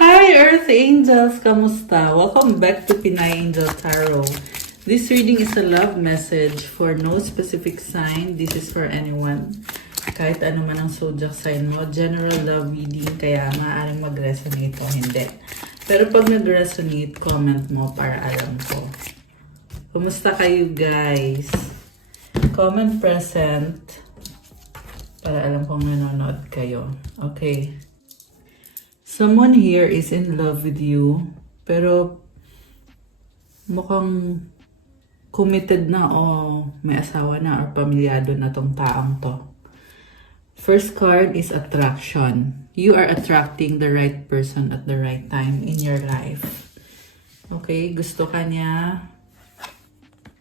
Hi Earth Angels! Kamusta? Welcome back to Pinay Angel Tarot. This reading is a love message for no specific sign. This is for anyone. Kahit ano man ang zodiac sign mo. General love reading, kaya maaaring mag-resonate o hindi. Pero pag nag-resonate, comment mo para alam ko. Kumusta kayo guys? Comment present para alam kong nanonood kayo. Okay. Someone here is in love with you, pero mukhang committed na o may asawa na or pamilyado na tong taong to. First card is attraction. You are attracting the right person at the right time in your life. Okay, gusto ka niya.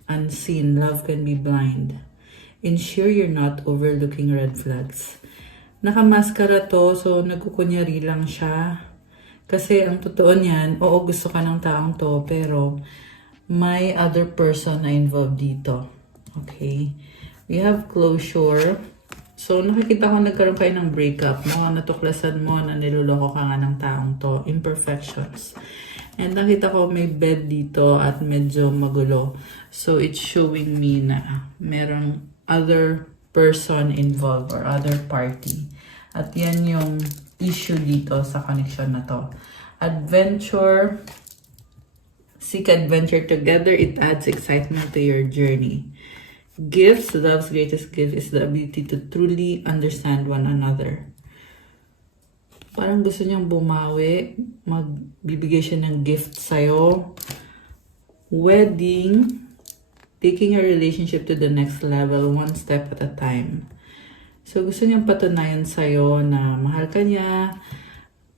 Unseen, love can be blind. Ensure you're not overlooking red flags. Nakamaskara to, so nagkukunyari lang siya. Kasi ang totoo niyan, oo gusto ka ng taong to, pero may other person na involved dito. Okay? We have closure. So nakikita ko nagkaroon kayo ng breakup mo, natuklasan mo na niloloko ka nga ng taong to. Imperfections. And nakita ko may bed dito at medyo magulo. So it's showing me na merong other person involved or other party. At yan yung issue dito sa connection na to. Adventure. Seek adventure together. It adds excitement to your journey. Gifts. Love's greatest gift is the ability to truly understand one another. Parang gusto niyang bumawi. Magbibigay siya ng gift sa'yo. Wedding. Taking your relationship to the next level, one step at a time. So, gusto niyang patunayan sa'yo na mahal ka niya,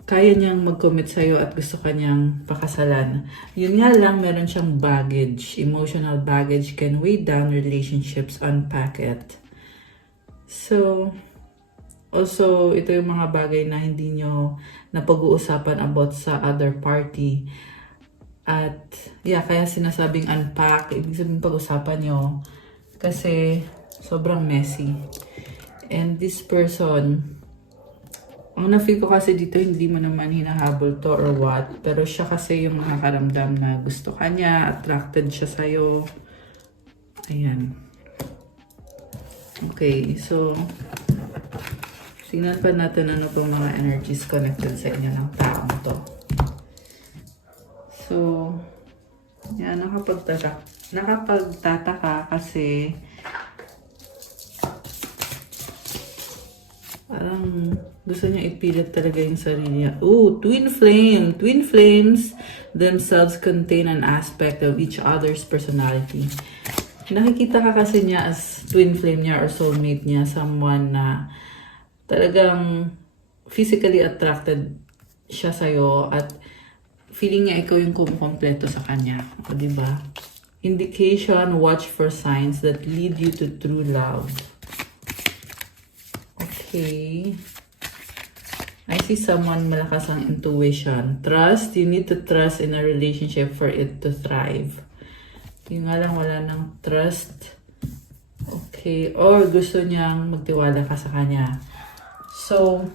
kaya niyang mag-commit sa'yo at gusto ka niyang pakasalan. Yun nga lang, meron siyang baggage. Emotional baggage can weigh down relationships, unpack it. So, also, ito yung mga bagay na hindi niyo napag-uusapan about sa other party. At, yeah, kaya sinasabing unpack, ibig sabihin pag-usapan nyo. Kasi, sobrang messy. And this person, ang na-feel ko kasi dito, hindi mo naman hinahabol to or what. Pero siya kasi yung nakakaramdam na gusto ka niya, attracted siya sa'yo. Ayan. Okay, so, tingnan pa natin ano pong mga energies connected sa inyo ng taong to. So, yan, nakapagtataka kasi parang gusto niya ipilit talaga yung sarili niya. Ooh, twin flame! Twin flames themselves contain an aspect of each other's personality. Nakikita ka kasi niya as twin flame niya or soulmate niya, someone na talagang physically attracted siya sa'yo at feeling niya ikaw yung kumukompleto sa kanya. O, diba? Indication, watch for signs that lead you to true love. Okay. I see someone malakas ang intuition. Trust. You need to trust in a relationship for it to thrive. Yung nga lang, wala ng trust. Okay. Or gusto niyang magtiwala ka sa kanya. So,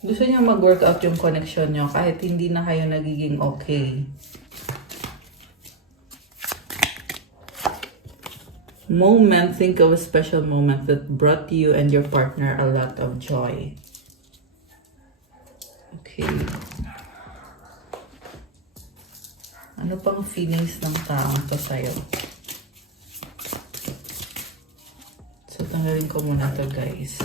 gusto niya mag-work out yung connection niyo kahit hindi na kayo nagiging okay. Moment, think of a special moment that brought you and your partner a lot of joy. Okay. Ano pang feelings ng taong to sa'yo? So, tanggalin ko muna to guys.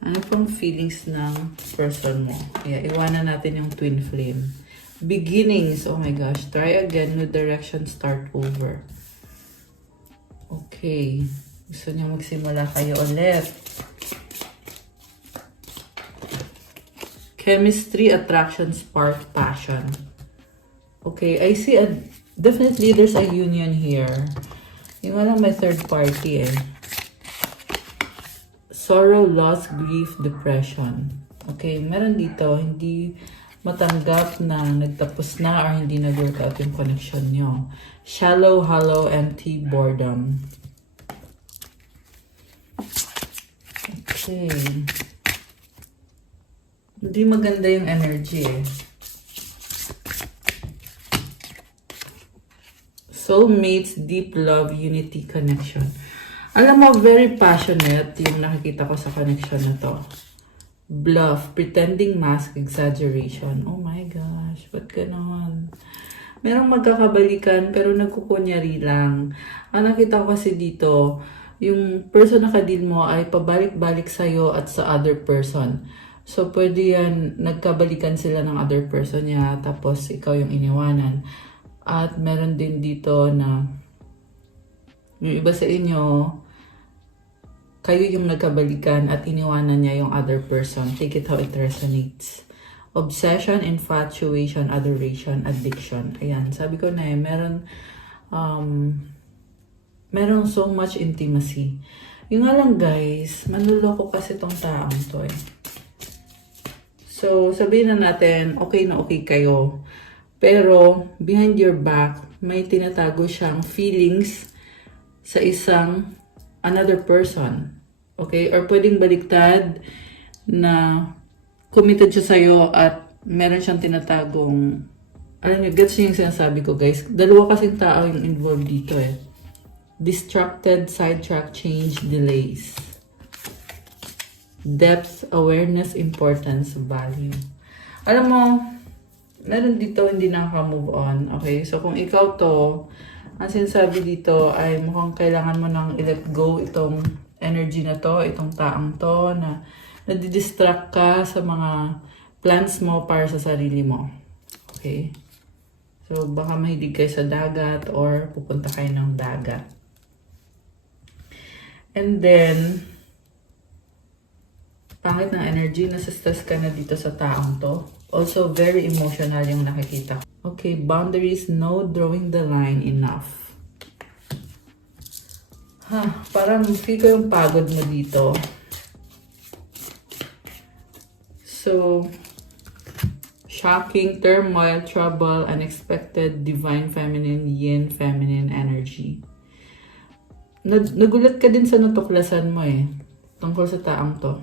Ano pang feelings ng person mo? Kaya iwanan natin yung twin flame. Beginnings. Oh my gosh. Try again. New direction. Start over. Okay. Gusto niya magsimula kayo ulit. Chemistry, attraction, spark, passion. Okay. I see definitely there's a union here. Yung walang may third party eh. Sorrow, loss, grief, depression. Okay, meron dito, hindi matanggap na nagtapos na or hindi nag-work out yung connection nyo. Shallow, hollow, empty, boredom. Okay. Hindi maganda yung energy eh. Soulmates, deep love, unity, connection. Alam mo, very passionate yung nakikita ko sa connection na to. Bluff, pretending, mask, exaggeration. Oh my gosh, ba't ganon? Merong magkakabalikan pero nagkukunyari lang. Ang nakita ko kasi dito, yung person na kadil mo ay pabalik-balik sa'yo at sa other person. So, pwede yan, nagkabalikan sila ng other person niya, tapos ikaw yung iniwanan. At meron din dito na yung iba sa inyo, kayo yung nagkabalikan at iniwanan niya yung other person. Take it how it resonates. Obsession, infatuation, adoration, addiction. Ayan, sabi ko na meron so much intimacy. Yung nga lang guys, manluloko kasi tong taong to eh. So, sabihin na natin, okay na okay kayo. Pero, behind your back, may tinatago siyang feelings sa another person. Okay? Or pwedeng baliktad na committed siya sa'yo at meron siyang tinatagong, alam niyo, gets niyo yung sinasabi ko guys. Dalawa kasing tao yung involved dito eh. Distracted, sidetrack, change, delays. Depth, awareness, importance, value. Alam mo, meron dito hindi nakaka-move on. Okay? So kung ikaw to, ang sinasabi dito ay mukhang kailangan mo nang i-let go itong energy na to, itong taang to, na nadidistract ka sa mga plans mo para sa sarili mo. Okay? So, baka mahilig kayo sa dagat or pupunta kayo ng dagat. And then, pangit ng energy, nasa-stress ka na dito sa taong to. Also, very emotional yung nakikita. Okay, boundaries, no drawing the line enough. Parang feel ko yung pagod mo dito. So, shocking, turmoil, trouble, unexpected, divine feminine, yin feminine energy. Nagulat ka din sa natuklasan mo eh, tungkol sa taong to.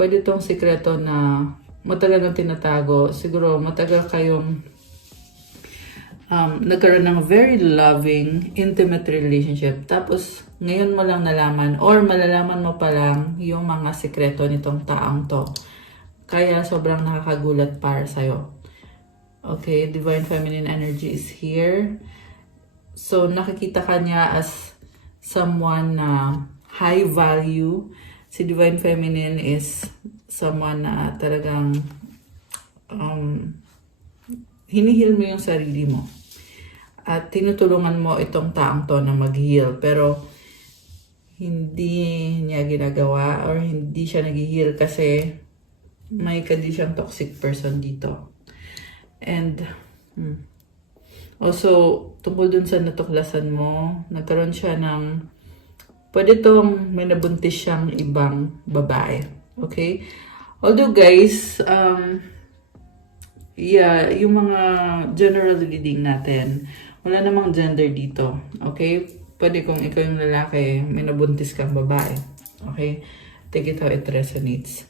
Pwede tong sikreto na matagal nang tinatago. Siguro matagal kayong nagkaroon ng very loving, intimate relationship. Tapos, ngayon mo lang nalaman or malalaman mo pa lang yung mga sikreto nitong taong to. Kaya sobrang nakakagulat para sa'yo. Okay, Divine Feminine energy is here. So, nakikita ka niya as someone na high value. Si Divine Feminine is someone na talagang hinihil mo yung sarili mo. At tinutulungan mo itong taong to na mag-heal. Pero hindi niya ginagawa or hindi siya nag-heal kasi may kasi siyang toxic person dito. And also, tungkol dun sa natuklasan mo, nagkaroon siya ng, pwede tong may nabuntis siyang ibang babae. Okay? Although guys, yung mga general reading natin, wala namang gender dito. Okay? Pwede kung ikaw yung lalaki, may nabuntis kang babae. Okay? Take it how it resonates.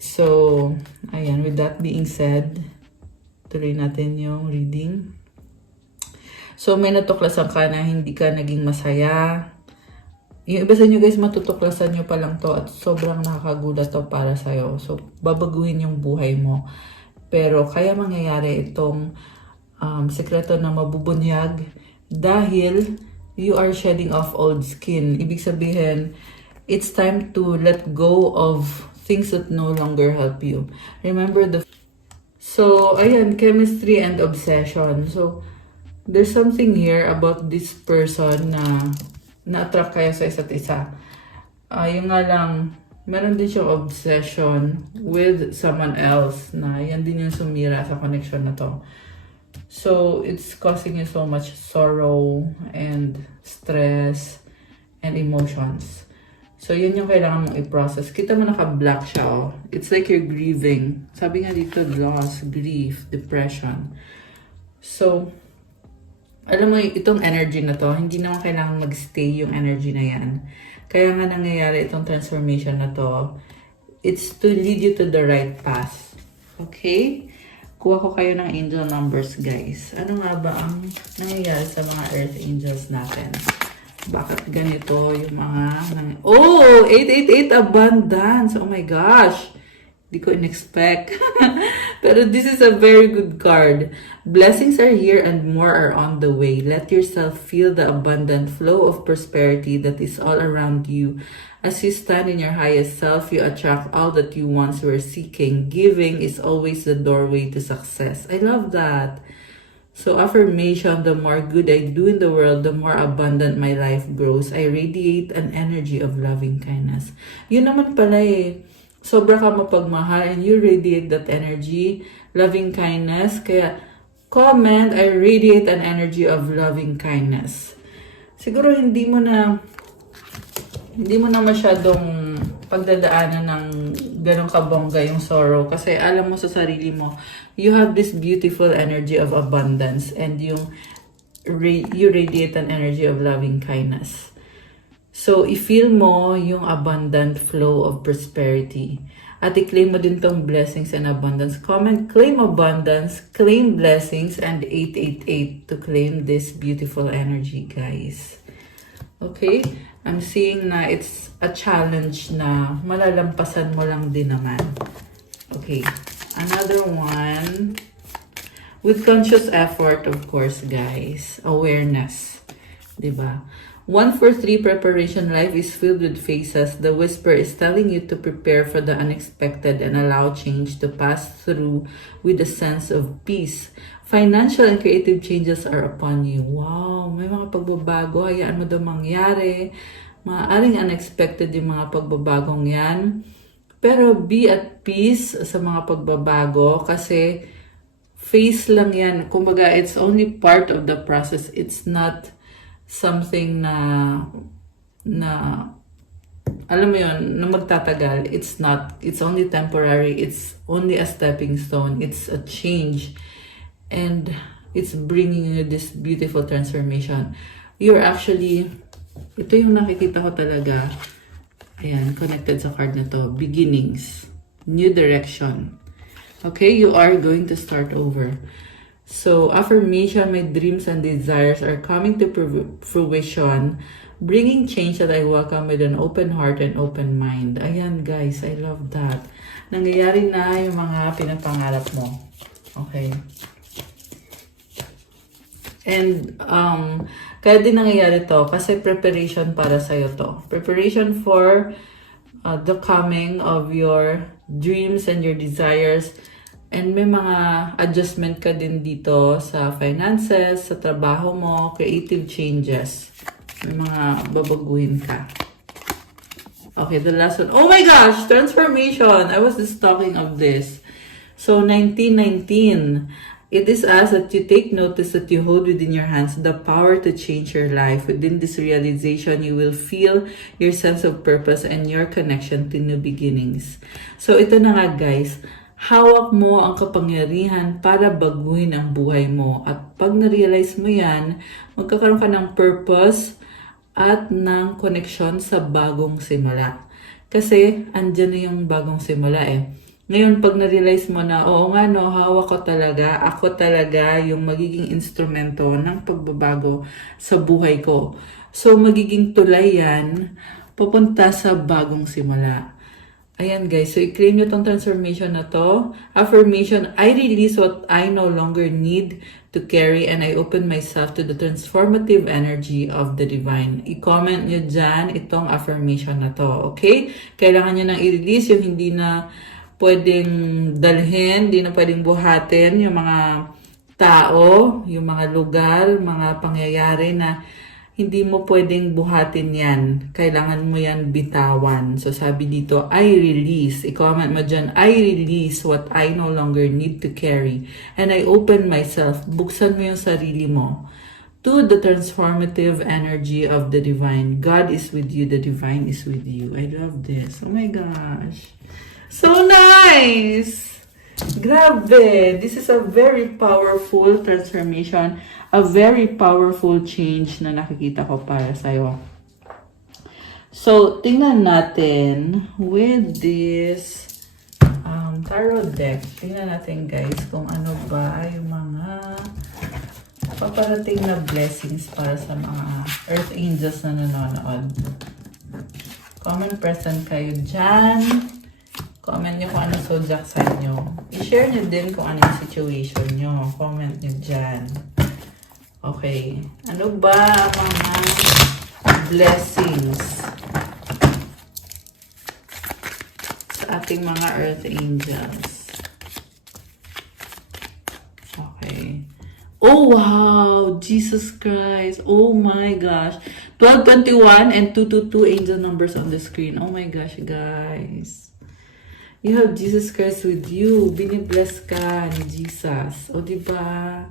So, ayan, with that being said, tuloy natin yung reading. So, may natuklasan ka na hindi ka naging masaya. Yung iba sa inyo guys, matutuklasan nyo pa lang to at sobrang nakakagulat to para sa'yo. So, babaguhin yung buhay mo. Pero, kaya mangyayari itong sekreto na mabubunyag dahil you are shedding off old skin. Ibig sabihin, it's time to let go of things that no longer help you. Remember So, ayan, chemistry and obsession. So, there's something here about this person na na-attract kayo sa isa't isa. Yung nga lang, meron din siyang obsession with someone else na yan din yung sumira sa connection na to. So, it's causing you so much sorrow and stress and emotions. So, yun yung kailangan mong i-process. Kita mo naka-black siya, oh. It's like you're grieving. Sabi nga dito, loss, grief, depression. So, alam mo, itong energy na to, hindi naman kailangan mag-stay yung energy na yan. Kaya nga nangyayari itong transformation na to, It's to lead you to the right path. Okay? Kuha ko kayo ng angel numbers, guys. Ano nga ba ang nangyayari sa mga earth angels natin? Bakit ganito yung mga... Oh! 888 abundance! Oh my gosh! Di ko in-expect. Pero this is a very good card. Blessings are here and more are on the way. Let yourself feel the abundant flow of prosperity that is all around you. As you stand in your highest self, you attract all that you once were seeking. Giving is always the doorway to success. I love that. So affirmation, the more good I do in the world, the more abundant my life grows. I radiate an energy of loving kindness. Yun naman pala eh. Sobra ka mapagmahal and you radiate that energy, loving kindness. Kaya comment, I radiate an energy of loving kindness. Siguro hindi mo na masyadong pagdadaanan ng ganong kabongga yung sorrow. Kasi alam mo sa sarili mo, you have this beautiful energy of abundance and you radiate an energy of loving kindness. So, i-feel mo yung abundant flow of prosperity. At i-claim mo din tong blessings and abundance. Comment, claim abundance, claim blessings, and 888 to claim this beautiful energy, guys. Okay? I'm seeing na it's a challenge na malalampasan mo lang din naman. Okay. Another one. With conscious effort, of course, guys. Awareness. Diba? 143 preparation life is filled with phases. The whisper is telling you to prepare for the unexpected and allow change to pass through with a sense of peace. Financial and creative changes are upon you. Wow, may mga pagbabago. Hayaan mo daw mangyari. Maaaring unexpected yung mga pagbabagong yan. Pero be at peace sa mga pagbabago kasi phase lang yan. Kumbaga, it's only part of the process. It's not something na alam mo yun, na magtatagal. It's only temporary. It's only a stepping stone. It's a change. And it's bringing you this beautiful transformation. You're actually, ito yung nakikita ko talaga. Ayan, connected sa card na to. Beginnings. New direction. Okay, you are going to start over. So, affirmation, my dreams and desires are coming to fruition, bringing change that I welcome with an open heart and open mind. Ayan, guys, I love that. Nangyayari na yung mga pinapangarap mo. Okay. And, kaya din nangyayari to kasi preparation para sa'yo to. Preparation for the coming of your dreams and your desires. And may mga adjustment ka din dito sa finances, sa trabaho mo, creative changes. May mga babaguhin ka. Okay, the last one. Oh my gosh! Transformation! I was just talking of this. So, 1919. It is as that you take notice that you hold within your hands the power to change your life. Within this realization, you will feel your sense of purpose and your connection to new beginnings. So, ito na nga guys. Hawak mo ang kapangyarihan para baguhin ang buhay mo. At pag na-realize mo yan, magkakaroon ka ng purpose at ng connection sa bagong simula. Kasi, andyan na yung bagong simula eh. Ngayon, pag na-realize mo na, oo nga no, hawak ko talaga, ako talaga yung magiging instrumento ng pagbabago sa buhay ko. So, magiging tulay yan, papunta sa bagong simula. Ayan guys, so i-claim nyo tong transformation na to. Affirmation, I release what I no longer need to carry and I open myself to the transformative energy of the divine. I-comment nyo dyan itong affirmation na to, okay? Kailangan nyo nang i-release yung hindi na pwedeng dalhin, hindi na pwedeng buhatin yung mga tao, yung mga lugar, mga pangyayari na hindi mo pwedeng buhatin yan. Kailangan mo yan bitawan. So sabi dito, I release. I-comment mo dyan, I release what I no longer need to carry. And I open myself. Buksan mo yung sarili mo to the transformative energy of the divine. God is with you. The divine is with you. I love this. Oh my gosh. So nice! Grabe! This is a very powerful transformation. A very powerful change na nakikita ko para sa'yo. So, tingnan natin with this tarot deck. Tingnan natin guys kung ano ba yung mga paparating na blessings para sa mga Earth Angels na nanonood. Comment present kayo dyan. Comment nyo kung ano zodiac sign nyo. I-share nyo din kung ano yung situation nyo. Comment nyo dyan. Okay. Ano ba ang mga blessings sa ating mga Earth Angels? Okay. Oh, wow! Jesus Christ! Oh my gosh! 1221 and 222 angel numbers on the screen. Oh my gosh, guys. You have Jesus Christ with you. Binibless ka ni Jesus. O, diba?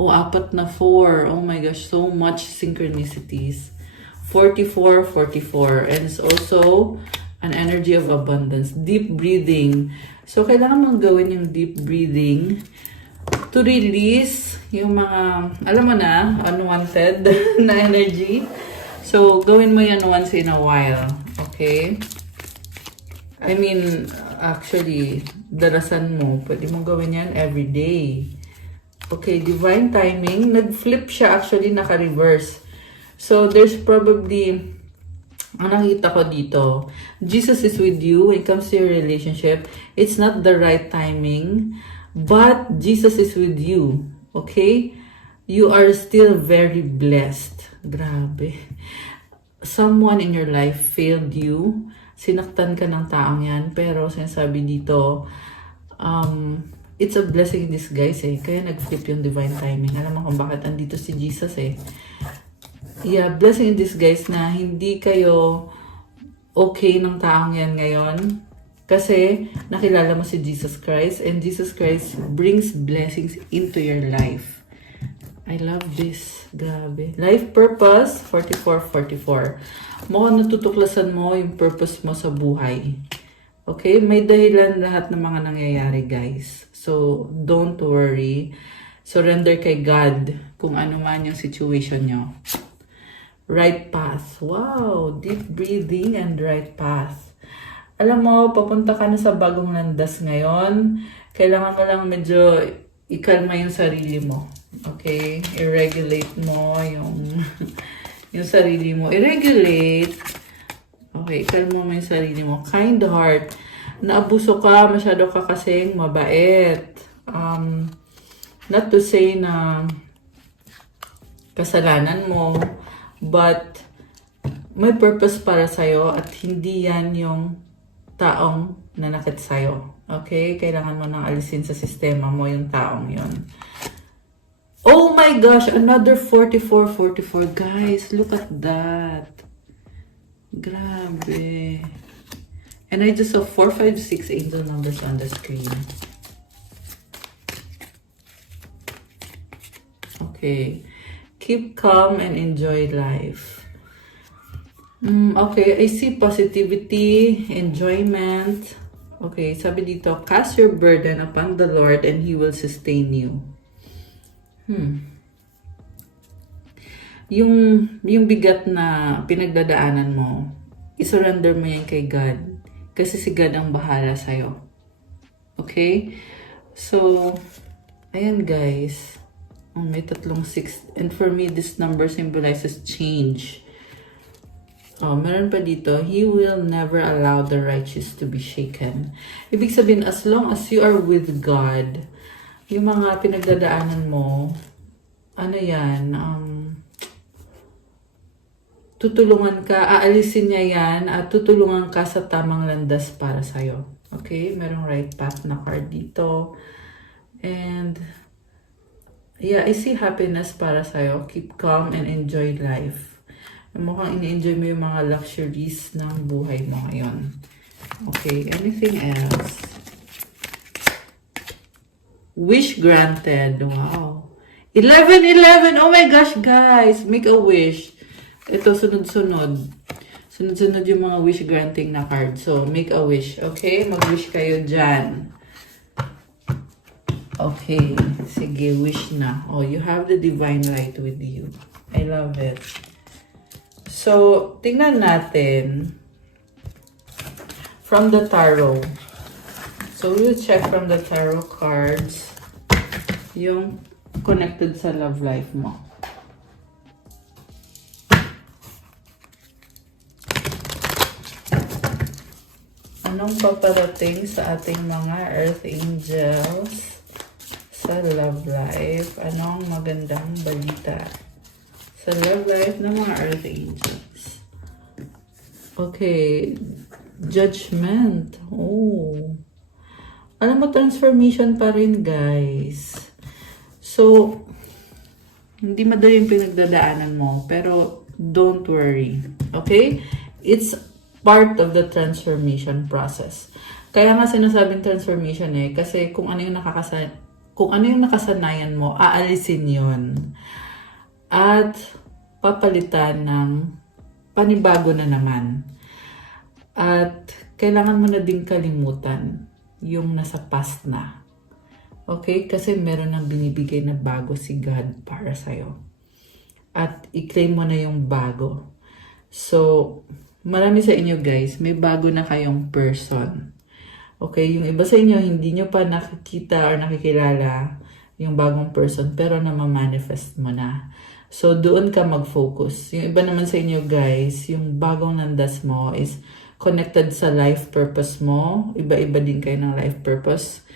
O, 4 na 4. Oh my gosh, so much synchronicities. 44, 44. And it's also an energy of abundance. Deep breathing. So, kailangan mong gawin yung deep breathing to release yung mga, alam mo na, unwanted na energy. So, gawin mo yan once in a while. Okay? I mean, actually, darasan mo. Pwede mo gawin yan every day. Okay, divine timing. Nag-flip siya actually, naka-reverse. So, there's probably, ang nakita ko dito, Jesus is with you when it comes to your relationship. It's not the right timing, but Jesus is with you. Okay? You are still very blessed. Grabe. Someone in your life failed you. Sinaktan ka ng taong yan. Pero sinasabi dito, it's a blessing in disguise eh. Kaya nag-flip yung divine timing. Alam mo kung bakit andito si Jesus eh. Yeah, blessing in disguise na hindi kayo okay ng taong yan ngayon. Kasi nakilala mo si Jesus Christ. And Jesus Christ brings blessings into your life. I love this. Grabe. Life purpose, 4444. Mukhang natutuklasan mo yung purpose mo sa buhay. Okay? May dahilan lahat ng mga nangyayari, guys. So, don't worry. Surrender kay God kung ano man yung situation nyo. Right path. Wow! Deep breathing and right path. Alam mo, papunta ka na sa bagong landas ngayon. Kailangan mo lang medyo ikalma yung sarili mo. Okay? I-regulate mo yung yung sarili mo. I-regulate. Okay, ikalma mo yung sarili mo. Kind heart. Naabuso ka, masyado ka kasing mabait. Not to say na kasalanan mo, but may purpose para sa'yo at hindi yan yung taong nanakit sa'yo. Okay? Kailangan mo nang alisin sa sistema mo yung taong yon. Oh my gosh! Another 4444. Guys, look at that. Grabe. And I just saw 456 angel numbers on the screen. Okay. Keep calm and enjoy life. Okay, I see positivity, enjoyment. Okay, sabi dito, cast your burden upon the Lord and He will sustain you. Yung bigat na pinagdadaanan mo, isurrender mo yan kay God. Kasi si God ang bahala sa'yo. Okay? So, ayan guys. May 36. And for me, this number symbolizes change. Meron pa dito, He will never allow the righteous to be shaken. Ibig sabihin, as long as you are with God, yung mga pinagdadaanan mo, ano yan, tutulungan ka, aalisin niya yan, at tutulungan ka sa tamang landas para sa'yo. Okay? Merong right path na card dito. And, yeah, I see happiness para sa'yo. Keep calm and enjoy life. Mukhang ini-enjoy mo yung mga luxuries ng buhay mo ngayon. Okay, anything else? Wish granted. Wow. 11-11. Oh my gosh, guys. Make a wish. Ito, sunod-sunod. Sunod-sunod yung mga wish granting na card. So, make a wish. Okay? Mag-wish kayo dyan. Okay. Sige, wish na. Oh, you have the divine light with you. I love it. So, tingnan natin from the tarot. So, we'll check from the tarot cards yung connected sa love life mo. Anong paparating sa ating mga Earth Angels sa love life? Anong magandang balita sa love life ng mga Earth Angels? Okay. Judgment. Oh. Alam mo, transformation pa rin, guys. So, hindi madali yung pinagdadaanan mo, pero don't worry. Okay? It's part of the transformation process. Kaya nga sinasabing transformation kasi kung ano yung nakasanayan mo, aalisin yon at papalitan ng panibago na naman. At kailangan mo na din kalimutan yung nasa past na. Okay? Kasi meron nang binibigay na bago si God para sa'yo. At i-claim mo na yung bago. So, marami sa inyo guys, may bago na kayong person. Okay? Yung iba sa inyo, hindi nyo pa nakikita or nakikilala yung bagong person, pero namamanifest mo na. So, doon ka mag-focus. Yung iba naman sa inyo guys, yung bagong landas mo is connected sa life purpose mo. Iba-iba din kayo ng life purpose.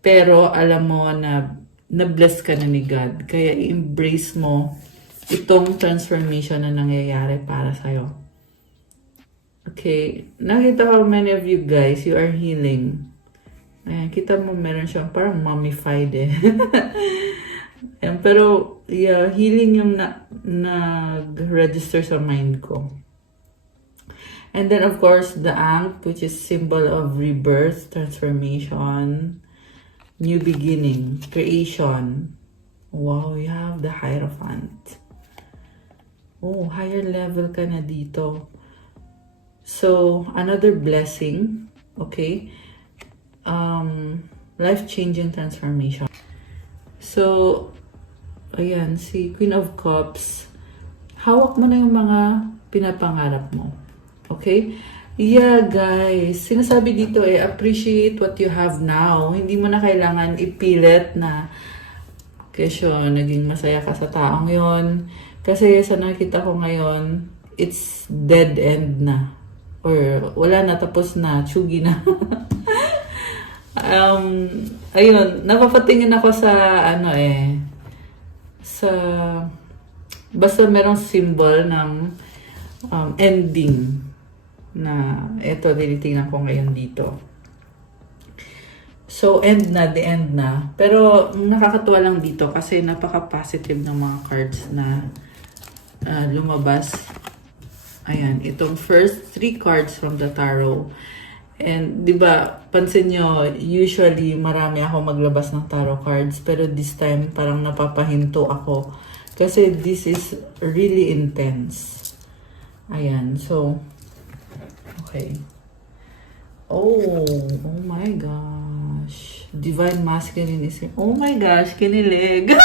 Pero alam mo na na-bless ka na ni God. Kaya i-embrace mo itong transformation na nangyayari para sa'yo. Okay. Nakita ko many of you guys, you are healing. Ayan, kita mo meron siyang parang mummified Ayan, pero yeah, healing yung nag-register sa mind ko. And then, of course, the Ankh, which is symbol of rebirth, transformation, new beginning, creation. Wow, you have the Hierophant. Oh, higher level ka na dito. So, another blessing, okay? Life-changing transformation. So, ayan, si Queen of Cups, hawak mo na yung mga pinapangarap mo. Okay? Yeah, guys. Sinasabi dito appreciate what you have now. Hindi mo na kailangan ipilit na kesyo, naging masaya ka sa taong yon. Kasi sa nakita ko ngayon, it's dead end na. Or wala na, tapos na, tsugi na. Ayun, napapatingin ako sa sa basta merong symbol ng ending na ito, tinitingnan ko ngayon dito. So, the end na. Pero, nakakatuwa lang dito kasi napaka-positive ng mga cards na lumabas. Ayan, itong first 3 cards from the tarot. And, di ba, pansin nyo, usually marami ako maglabas ng tarot cards. Pero this time, parang napapahinto ako. Kasi this is really intense. Ayan, so, okay. Oh my gosh. Divine Masculine is here. Oh my gosh, kinilig.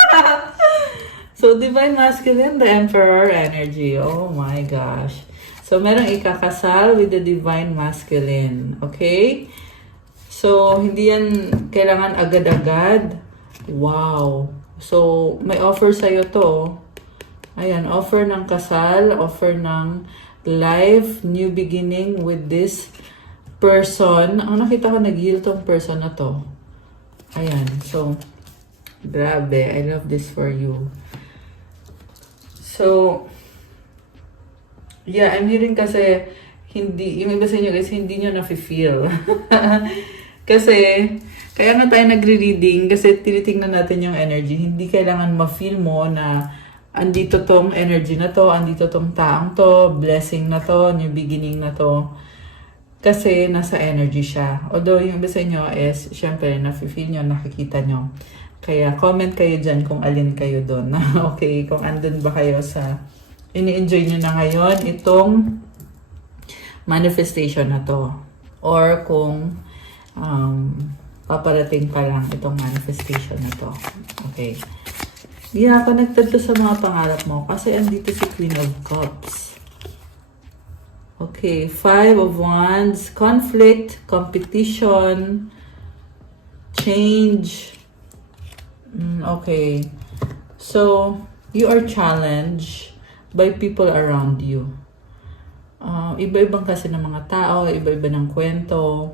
So, Divine Masculine, the Emperor energy. Oh my gosh. So, merong ikakasal with the Divine Masculine. Okay? So, hindi yan kailangan agad-agad. Wow. So, may offer sa'yo to. Ayan, offer ng kasal, offer ng life, new beginning with this person. Ang nakita ko, nag-heal tong person na to. Ayan, so, grabe. I love this for you. So, yeah, I'm hearing kasi, yung iba sa inyo guys, hindi nyo na-feel. Kasi, kaya nga tayo nagre-reading, kasi tinitingnan natin yung energy. Hindi kailangan ma-feel mo na andito tong energy na to, andito tong taong to, blessing na to, new beginning na to. Kasi nasa energy siya. Although yung iba sa inyo is, syempre, nafe-feel nyo, nakikita nyo. Kaya comment kayo dyan kung alin kayo doon. Okay, kung andun ba kayo sa, ini-enjoy nyo na ngayon itong manifestation na to. Or kung paparating pa lang itong manifestation na to. Okay. Yeah, connected to sa mga pangarap mo kasi andito si Queen of Cups. Okay, Five of Wands, conflict, competition, change. Okay. So, you are challenged by people around you. Iba-ibang kasi ng mga tao, iba-iba ng kwento.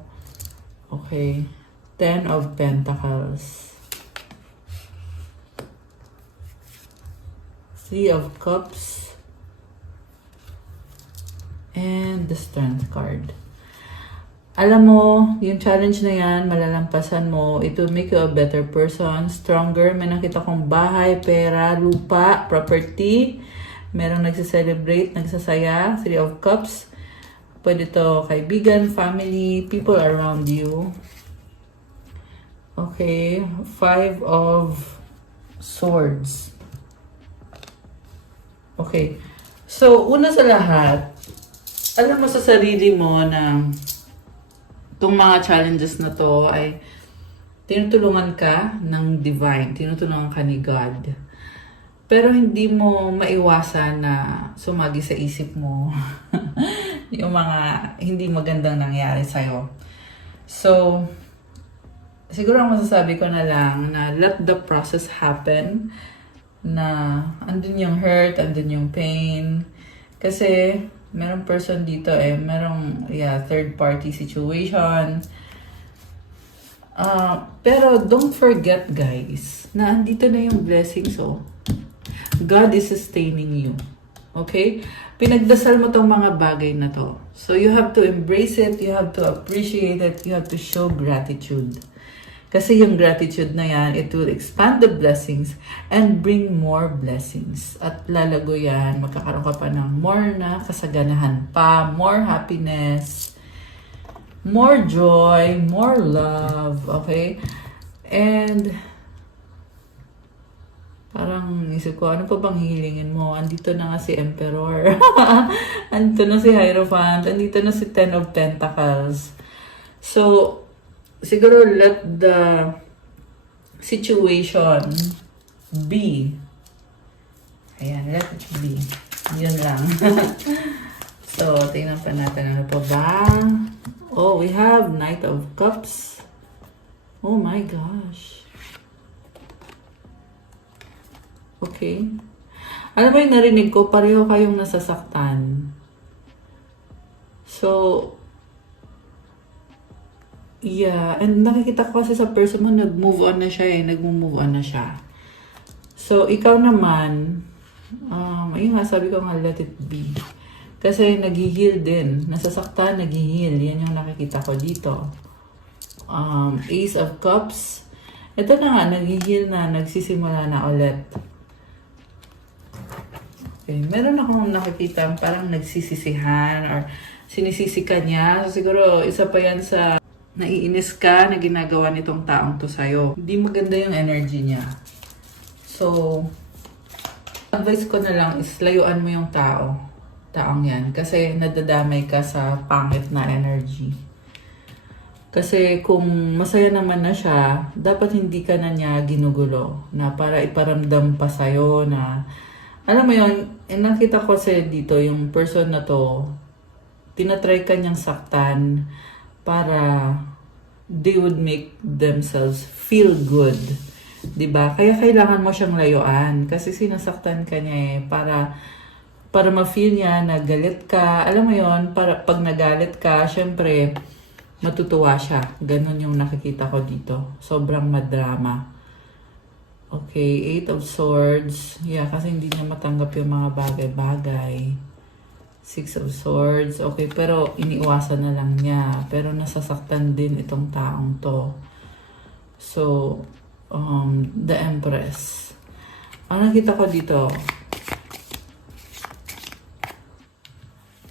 Okay. Ten of Pentacles. Three of Cups. And the Strength card. Alam mo, yung challenge na yan, malalampasan mo. It will make you a better person, stronger. May nakita kong bahay, pera, lupa, property. Merong nagsiselebrate, nagsasaya. Three of Cups. Pwede to kaibigan, family, people around you. Okay. Five of Swords. Okay. So, una sa lahat, alam mo sa sarili mo na itong mga challenges na to ay tinutulungan ka ng divine, tinutulungan ka ni God. Pero hindi mo maiwasan na sumagi sa isip mo yung mga hindi magandang nangyari sa'yo. So, siguro ang masasabi ko na lang na let the process happen, na andun yung hurt, andun yung pain. Kasi merong person dito merong third party situation. Pero don't forget guys, na andito na yung blessings God is sustaining you. Okay? Pinagdasal mo tong mga bagay na to. So you have to embrace it, you have to appreciate it, you have to show gratitude. Kasi yung gratitude na yan, it will expand the blessings and bring more blessings. At lalago yan, magkakaroon ka pa ng more na kasaganahan pa, more happiness, more joy, more love, okay? And parang isip ko, ano pa bang hihilingin mo? Andito na nga si Emperor. Andito na si Hierophant. Andito na si Ten of Pentacles. So, siguro let the situation be. Ayan, let it be. Yun lang. So, tingnan pa natin ano pa ba. Oh, we have Knight of Cups. Oh my gosh. Okay. Alam mo yung narinig ko, pareho kayong nasasaktan. So, yeah, and nakikita ko kasi sa person mo, nag-move on na siya nag-move on na siya. So, ikaw naman, ayun nga, sabi ko nga, let it be. Kasi nag-heal din. Nasasaktan, nag-heal. Yan yung nakikita ko dito. Ace of Cups. Ito na nga, nag-heal na, nagsisimula na ulit. Okay, meron akong nakikita, parang nagsisisihan or sinisisi ka niya. So, siguro, isa pa yan sa naiinis ka na ginagawa nitong taong to sa'yo. Hindi maganda yung energy niya. So, advice ko na lang is layuan mo yung taong yan. Kasi nadadamay ka sa pangit na energy. Kasi kung masaya naman na siya, dapat hindi ka na niya ginugulo. Na para iparamdam pa sa'yo na, alam mo yun, nakita ko kasi dito yung person na to, tinatry ka niyang saktan para they would make themselves feel good. 'Di ba? Kaya kailangan mo siyang layuan kasi sinasaktan ka niya para ma-feel niya na galit ka. Alam mo 'yon, para pag nagalit ka, syempre matutuwa siya. Ganon yung nakikita ko dito. Sobrang madrama. Okay, Eight of Swords. Yeah, kasi hindi niya matanggap yung mga bagay-bagay. Six of Swords. Okay, pero iniiwasan na lang niya. Pero nasasaktan din itong taong to. So, the Empress. Ang nakita ko dito,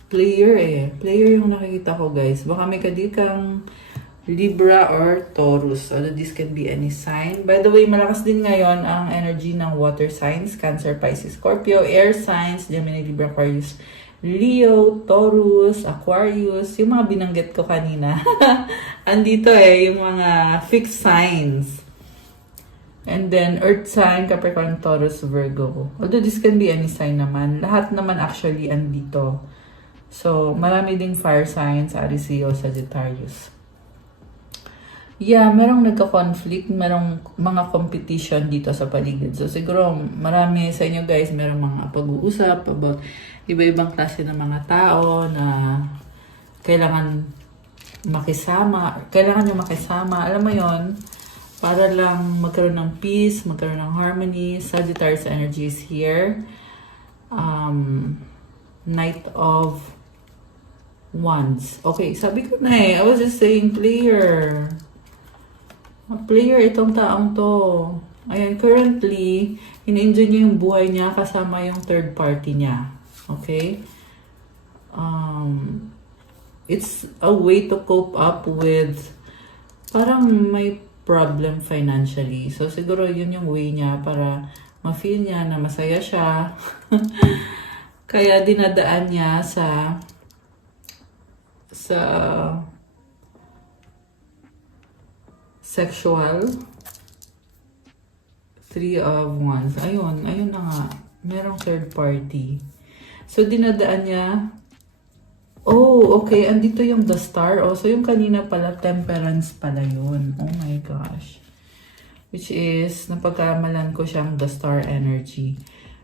player Player yung nakikita ko, guys. Baka may kadikang Libra or Taurus. Although this can be any sign. By the way, malakas din ngayon ang energy ng water signs. Cancer, Pisces, Scorpio, air signs, Gemini, Libra, Aquarius, Leo, Taurus, Aquarius, yung mga binanggit ko kanina. Andito yung mga fixed signs. And then, Earth sign, Capricorn, Taurus, Virgo. Although this can be any sign naman. Lahat naman actually andito. So, marami ding fire signs, Aries, Leo, Sagittarius. Yeah, merong nagka-conflict, merong mga competition dito sa paligid. So, siguro marami sa inyo guys, merong mga pag-uusap about iba-ibang klase ng mga tao na kailangan nyo makisama. Alam mo yon, para lang magkaroon ng peace, magkaroon ng harmony. Sagittarius energy is here. Knight of Wands. Okay, sabi ko na I was just saying player. Player itong taong to. Ayan, currently, in-enjoy niya yung buhay niya kasama yung third party niya. Okay? It's a way to cope up with parang may problem financially. So, siguro yun yung way niya para ma-feel niya na masaya siya. Kaya dinadaan niya sa sexual. 3 of Wands. Ayun na nga. Merong third party. So, dinadaan niya. Oh, okay. Andito yung the star. Oh, so yung kanina pala, temperance pala yun. Oh my gosh. Which is, napagkamalan ko siyang the star energy.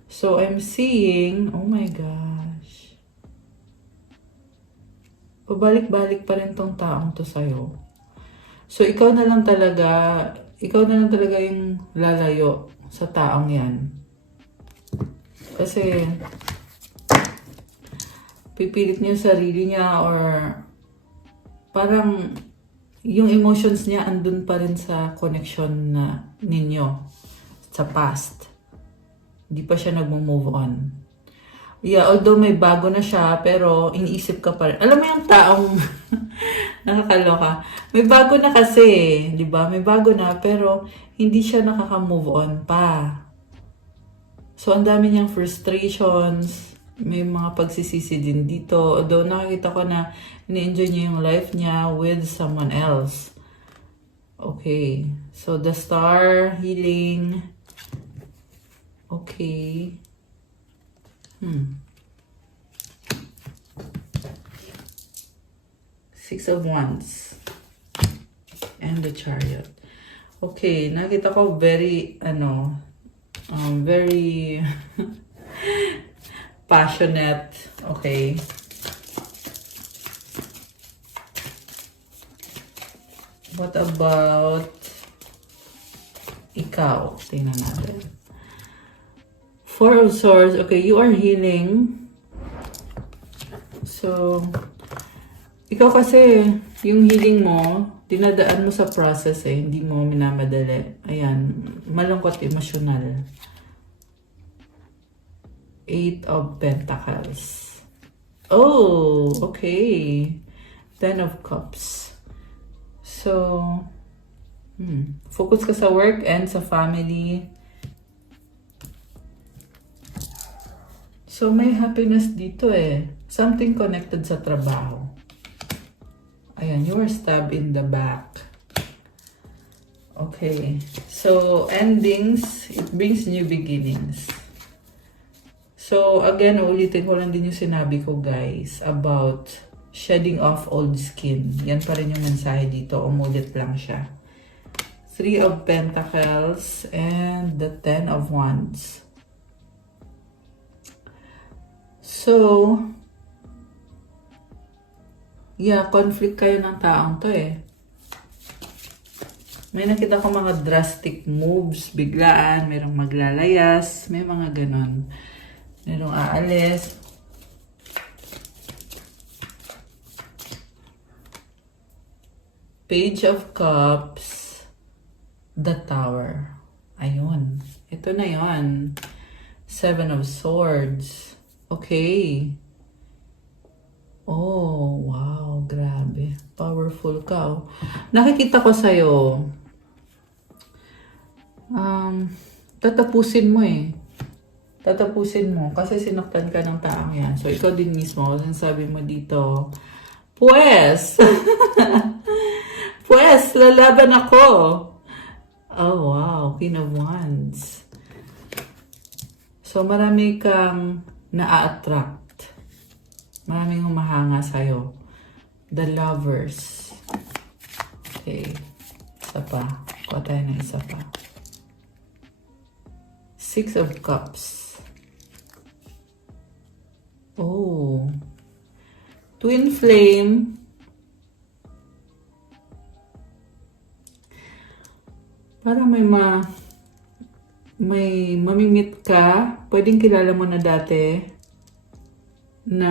So, I'm seeing, oh my gosh. Pabalik-balik pa rin tong taong to sa'yo. So, ikaw na lang talaga yung lalayo sa taong yan. Kasi, pipilit niya yung sarili niya or parang yung emotions niya andun pa rin sa connection na ninyo sa past. Hindi pa siya nag-move on. Yeah, although may bago na siya, pero iniisip ka pa rin. Alam mo yung taong nakakaloka. May bago na kasi, di ba? May bago na, pero hindi siya nakaka-move on pa. So, ang dami niyang frustrations. May mga pagsisisi din dito. Although nakikita ko na ini-enjoy niya yung life niya with someone else. Okay. So, the star, healing. Okay. 6 of Wands. And the Chariot. Okay, nakita ko very passionate. Okay. What about ikaw? Tingnan natin. 4 of Swords. Okay, you are healing. So, ikaw kasi, yung healing mo, dinadaan mo sa process hindi mo minamadali. Ayan, malungkot, emosyonal. 8 of Pentacles. Oh, okay. 10 of Cups. So, focus ka sa work and sa family. So, may happiness dito Something connected sa trabaho. Ayan, you are stabbed in the back. Okay. So, endings, it brings new beginnings. So, again, ulitin ko lang din yung sinabi ko, guys, about shedding off old skin. Yan pa rin yung mensahe dito. Umulit lang siya. 3 of Pentacles and the 10 of Wands. So, yeah, conflict kayo ng taong to May nakita ko mga drastic moves, biglaan, merong maglalayas, may mga ganon. Merong aalis. Page of Cups, the Tower. Ayun. Ito na yon. 7 of Swords. Okay. Oh, wow. Grabe. Powerful ka. Nakikita ko sa'yo. Tatapusin mo Tatapusin mo. Kasi sinaktan ka ng taong yan. So, ikaw din mismo. Sabi mo dito, pues! Pues, lalaban ako! Oh, wow. Queen of Wands. So, marami kang na-attract. Maraming humahanga sa'yo. The Lovers. Okay. Isa pa. Kuha tayo ng isa pa. Six of Cups. Oh. Twin Flame. Parang may mamimit ka. Pwedeng kilala mo na dati na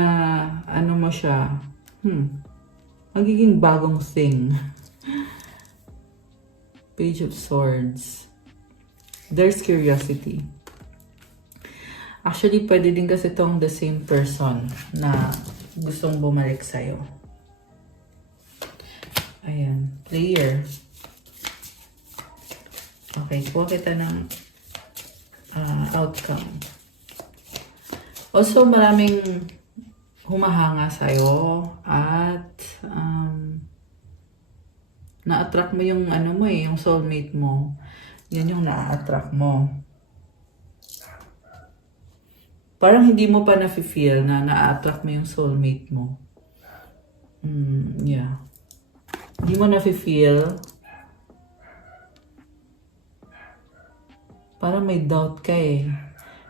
ano mo siya. Magiging bagong thing. Page of Swords. There's curiosity. Actually, pwede din kasi itong the same person na gustong bumalik sa'yo. Ayan. Player. Okay, kuha kita ng outcome. Also, maraming humahanga sa'yo at na-attract mo yung ano mo yung soulmate mo. Yan yung na-attract mo. Parang hindi mo pa na-feel na na-attract mo yung soulmate mo. Yeah. Hindi mo na-feel. Parang may doubt ka eh.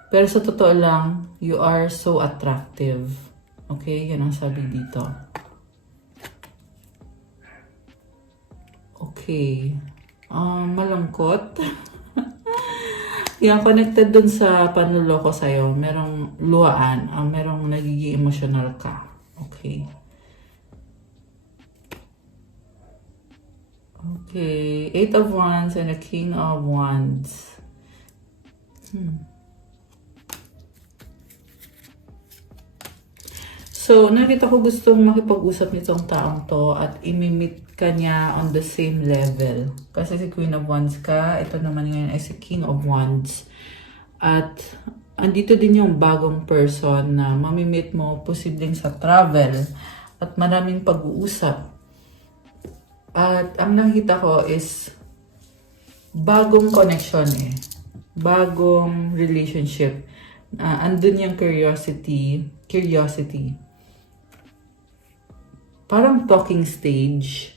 Pero sa totoo lang, you are so attractive. Okay? Yan ang sabi dito. Okay. Malungkot. Yan, connected dun sa panluloko sa'yo. Merong luhaan. Merong nagiging emotional ka. Okay. Okay. Eight of Wands and a King of Wands. So, nakita ko gustong makipag-usap nitong taong to at imimit ka niya on the same level. Kasi si Queen of Wands ka, ito naman ngayon ay si King of Wands. At andito din yung bagong person na mamimit mo posibleng sa travel at maraming pag-uusap. At ang nakita ko is bagong connection eh. Bagong relationship. Andun yung curiosity. Parang talking stage.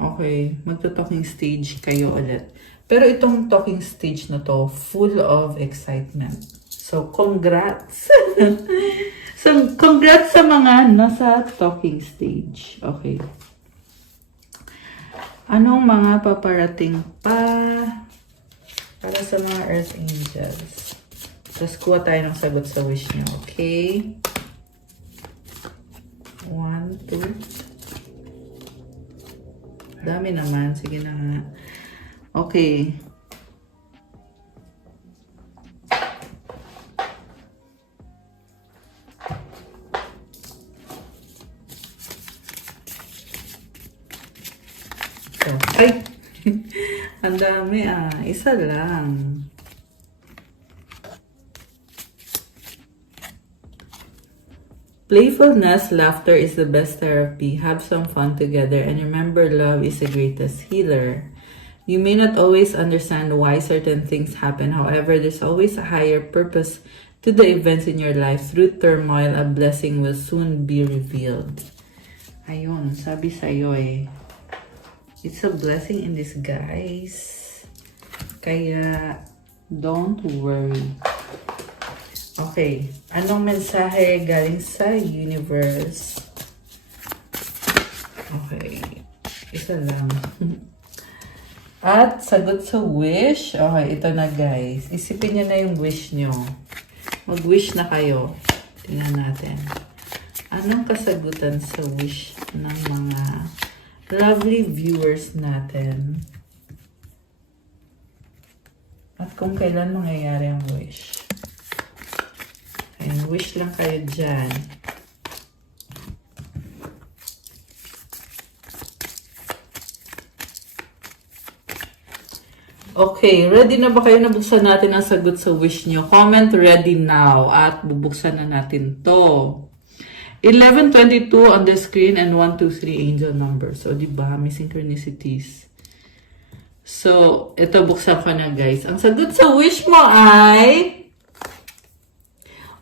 Okay. Magto-talking stage kayo ulit. Pero itong talking stage na to, full of excitement. So, congrats! So, congrats sa mga nasa talking stage. Okay. Anong mga paparating pa para sa mga Earth Angels? Tapos kuha tayo ng sagot sa wish nyo. Okay? 1, 2. Dami naman. Sige na nga. Okay. Ay! Ang dami Isa lang. Playfulness, laughter is the best therapy. Have some fun together and remember love is the greatest healer. You may not always understand why certain things happen. However, there's always a higher purpose to the events in your life. Through turmoil, a blessing will soon be revealed. Ayun, sabi sa'yo eh. It's a blessing in disguise. Kaya, don't worry. Okay. Anong mensahe galing sa universe? Okay. Isa lang. At sagot sa wish. Okay, ito na guys. Isipin nyo na yung wish nyo. Mag-wish na kayo. Tingnan natin. Anong kasagutan sa wish ng mga lovely viewers natin? At kung kailan mangyayari ang wish. Ayan, wish lang kayo dyan. Okay, ready na ba kayo? Nabuksan natin ang sagot sa wish nyo. Comment ready now at bubuksan na natin to. 11:22 on the screen and 123 angel numbers. So, diba? May synchronicities. So, ito buksan ko na guys. Ang sagot sa wish mo ay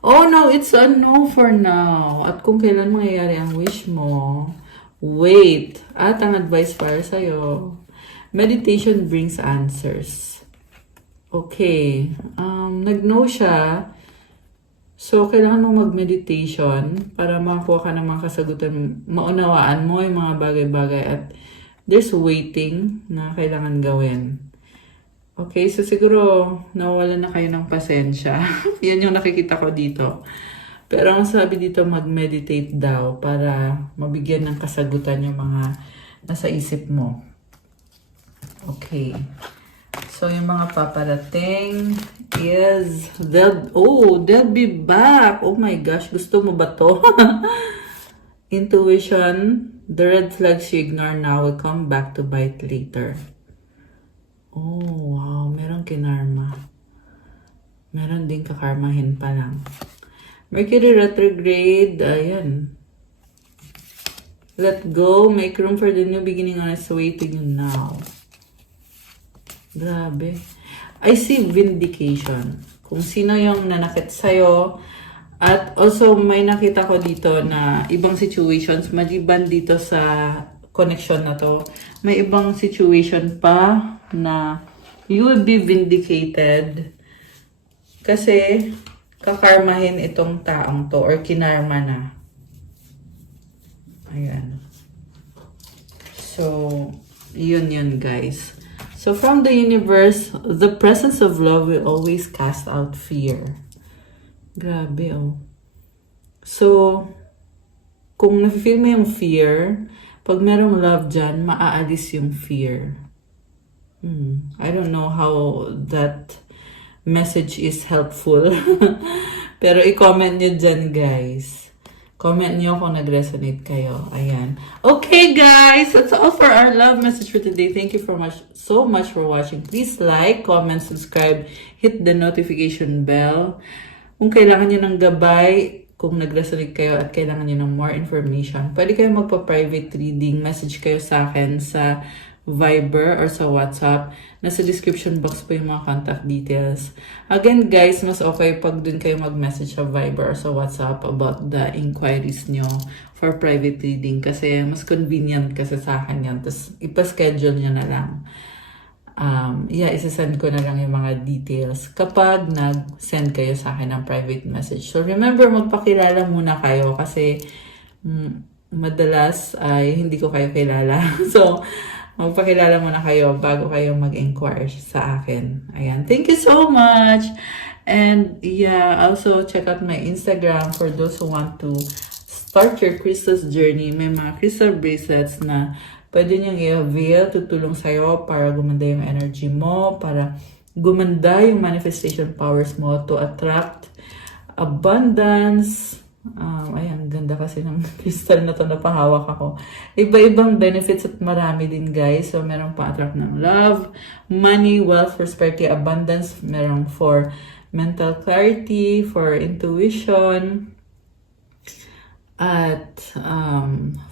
Oh no, it's a no for now. At kung kailan mangyayari ang wish mo, wait. At ang advice para sa'yo, meditation brings answers. Okay. Nag-no siya. So, kailangan mong mag-meditation para makakuha ka ng mga kasagutan. Maunawaan mo yung mga bagay-bagay at there's waiting na kailangan gawin. Okay, so siguro nawalan na kayo ng pasensya. Yan yung nakikita ko dito. Pero ang sabi dito, mag-meditate daw para mabigyan ng kasagutan yung mga nasa isip mo. Okay. So, yung mga paparating is, they'll be back. Oh my gosh, gusto mo ba to? Intuition, the red flags you ignore now will come back to bite later. Oh, wow. Merong kinarma. Meron din kakarmahin pa lang. Mercury retrograde. Ayan. Let go. Make room for the new beginning on its way to you now. Grabe. I see vindication. Kung sino yung nanakit sa'yo. At also, may nakita ko dito na ibang situations, maliban dito sa connection na to, may ibang situation pa na you will be vindicated kasi kakarmahin itong taong to or kinarma na. Ayan. So, yun guys. So, from the universe, the presence of love will always cast out fear. Grabe, oh. So, kung nafe-feel mo yung fear, pag merong love dyan, maaalis yung fear. I don't know how that message is helpful. Pero i-comment nyo dyan, guys. Comment nyo kung nag-resonate kayo. Ayan. Okay, guys. That's all for our love message for today. Thank you so much for watching. Please like, comment, subscribe, hit the notification bell. Kung kailangan nyo ng gabay, kung nag-resonate kayo at kailangan nyo ng more information, pwede kayo magpa-private reading. Message kayo sa akin sa Viber or sa WhatsApp. Nasa description box po yung mga contact details. Again, guys, mas okay pag dun kayo mag-message sa Viber or sa WhatsApp about the inquiries nyo for private reading kasi mas convenient kasi sa akin yan. Tapos, ipa-schedule nyo na lang. Isasend ko na lang yung mga details kapag nag-send kayo sa akin ng private message. So, remember, magpakilala muna kayo kasi madalas ay hindi ko kayo kilala. So, magpakilala muna kayo bago kayo mag-inquire sa akin. Ayan. Thank you so much! And also check out my Instagram for those who want to start your crystals journey. May mga crystal bracelets na pwede niyong i-avail, tutulong sa'yo para gumanda yung energy mo, para gumanda yung manifestation powers mo to attract abundance. Ayan, ganda kasi ng crystal na to, napahawak ako. Iba-ibang benefits at marami din, guys. So, meron pa attract ng love, money, wealth, prosperity, abundance. Meron for mental clarity, for intuition, at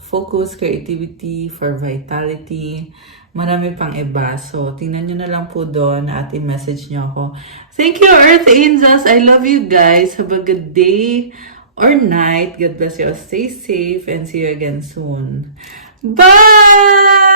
focus, creativity, for vitality. Marami pang iba. So, tingnan nyo na lang po doon at i-message nyo ako. Thank you, Earth Angels. I love you guys. Have a good day or night. God bless you all. Stay safe and see you again soon. Bye!